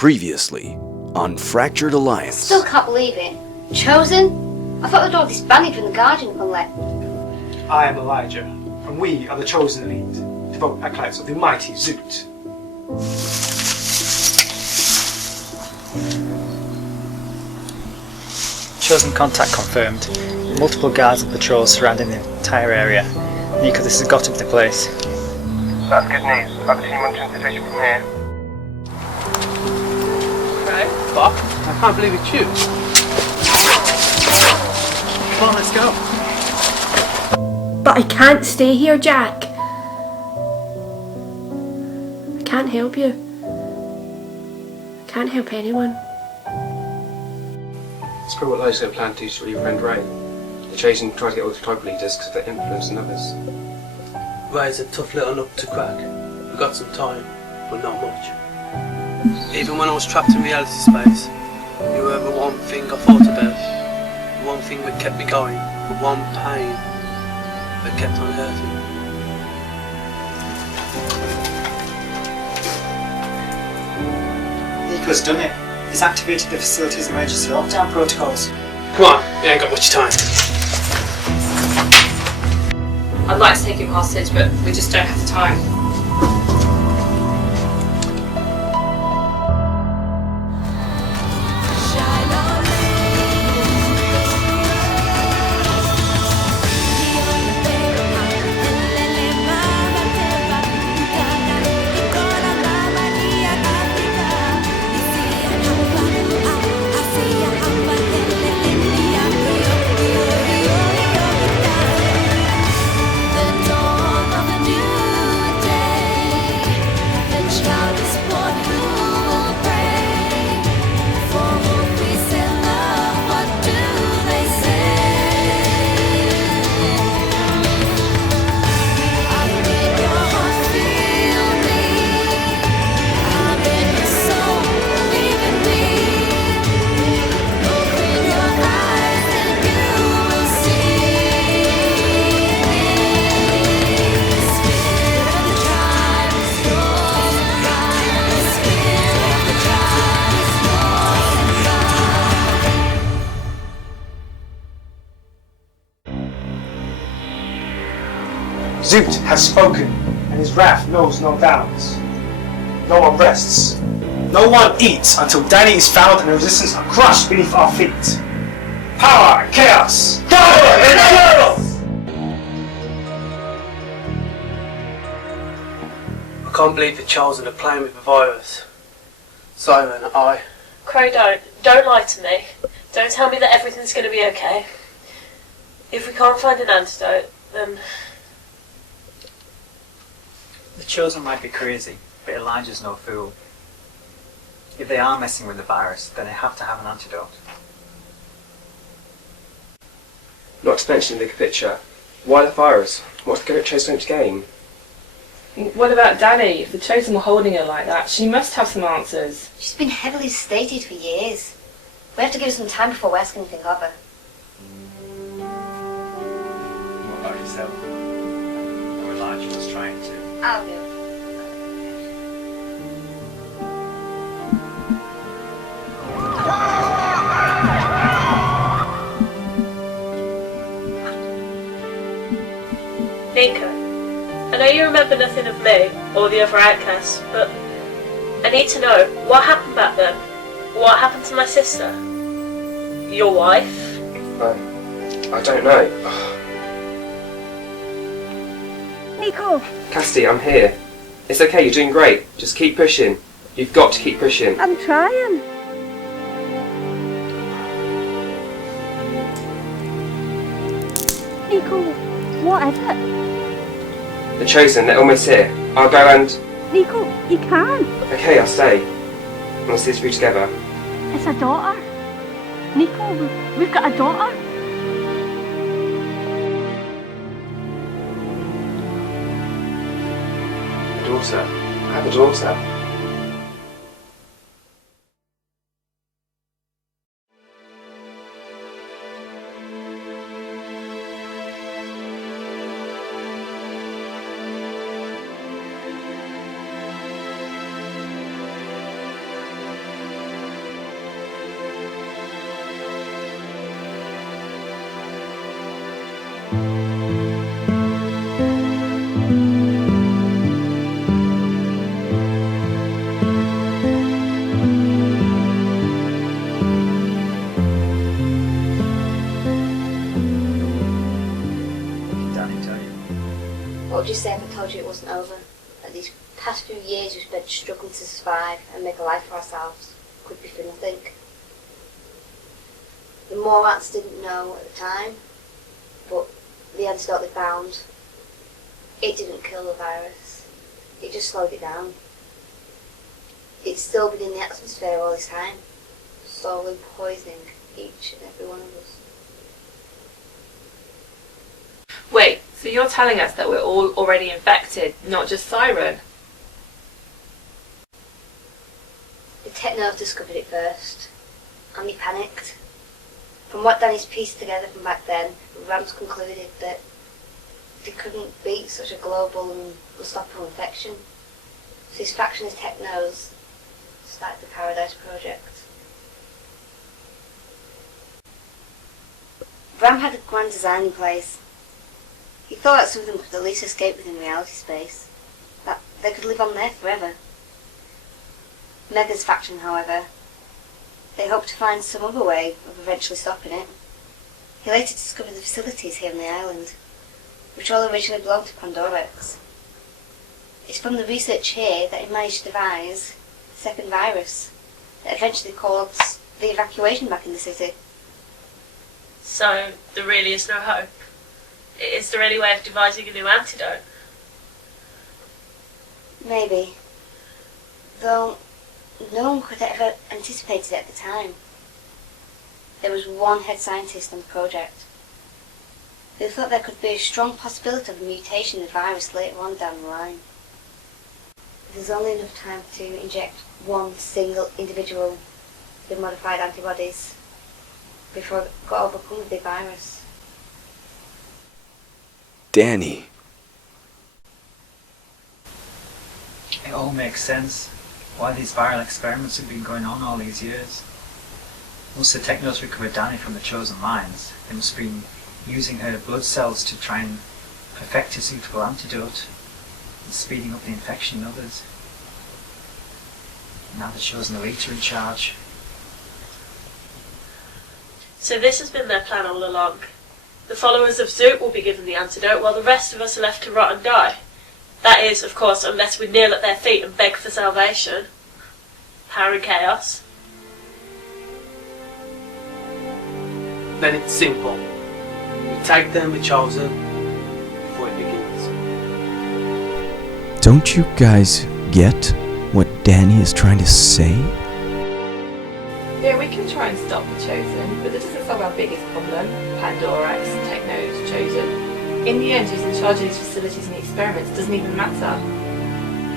Previously on Fractured Alliance. Still can't believe it. Chosen? I thought they'd all disbanded when the Guardian were let. I am Elijah, and we are the Chosen Elite, devout acolytes of the mighty Zoot. Chosen contact confirmed. Multiple guards and patrols surrounding the entire area. Nico, this has got to be the place. That's good news. I've a team monitoring the situation from here. Okay, Buck, I can't believe it's you. Come on, let's go. But I can't stay here, Jack. I can't help you. I can't help anyone. It's probably what Lo's going to plan to do to your friend Ray. The Chosen tries to get all the tribal leaders because of their influence and others. Ray's a tough little nut to crack. We've got some time, but not much. Even when I was trapped in reality space, you were the one thing I thought about. The one thing that kept me going. The one pain that kept on hurting. Nico's done it. He's activated the facility's emergency lockdown protocols. Come on, we ain't got much time. I'd like to take him hostage, but we just don't have the time. Zoot has spoken, and his wrath knows no bounds. No one rests. No one eats until Danny is found and the resistance are crushed beneath our feet. Power and chaos! Power and chaos! I can't believe the Chosen are playing with the virus. Simon, Crow, don't lie to me. Don't tell me that everything's going to be okay. If we can't find an antidote, then... The Chosen might be crazy, but Elijah's no fool. If they are messing with the virus, then they have to have an antidote. Not to mention the bigger picture. Why the virus? What's the Chosen going to gain? What about Danny? If the Chosen were holding her like that, she must have some answers. She's been heavily sedated for years. We have to give her some time before we ask anything of her. What about yourself? Or Elijah was trying to. I'll do. Nico, I know you remember nothing of me or the other outcasts, but I need to know what happened back then. What happened to my sister? Your wife? I don't know. Nico, Cassidy, I'm here. It's okay, you're doing great. Just keep pushing. You've got to keep pushing. I'm trying. Nico, what is it? The Chosen, they're almost here. I'll go and... Nico, you can't. Okay, I'll stay. And we'll see this through together. It's a daughter. Nico, we've got a daughter. A daughter. I have a daughter. told you it wasn't over. That these past few years we spent struggling to survive and make a life for ourselves could be for nothing. The Morats didn't know at the time, but the antidote they found, it didn't kill the virus. It just slowed it down. It's still been in the atmosphere all this time, slowly poisoning each and every one of us. Wait, so you're telling us that we're all already infected, not just Siren? The technos discovered it first, and they panicked. From what Danny's pieced together from back then, Rams concluded that they couldn't beat such a global and unstoppable infection. So his faction of technos started the Paradise Project. Ram had a grand design in place. He thought that some of them could at least escape within reality space, that they could live on there forever. Mega's faction, however, they hoped to find some other way of eventually stopping it. He later discovered the facilities here on the island, which all originally belonged to Pandorex. It's from the research here that he managed to devise the second virus that eventually caused the evacuation back in the city. So, there really is no hope? Is there any way of devising a new antidote? Maybe. Though no one could have ever anticipated it at the time. There was one head scientist on the project who thought there could be a strong possibility of a mutation of the virus later on down the line. There's only enough time to inject one single individual with modified antibodies before it got overcome with the virus. Danny. It all makes sense why these viral experiments have been going on all these years. Once the technos recovered Danny from the chosen lines, they must have been using her blood cells to try and perfect a suitable antidote and speeding up the infection in others. Now the chosen elite are in charge. So this has been their plan all along. The followers of Zoot will be given the antidote while the rest of us are left to rot and die. That is, of course, unless we kneel at their feet and beg for salvation. Power and chaos. Then it's simple. We take them, we're chosen, before it begins. Don't you guys get what Danny is trying to say? Yeah, we can try and stop the Chosen, but this doesn't solve our biggest problem. Pandorax, Technos, Chosen. In the end, who's in charge of these facilities and the experiments doesn't even matter.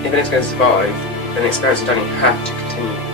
If an experiment survived, then the experiments of Danny had to continue.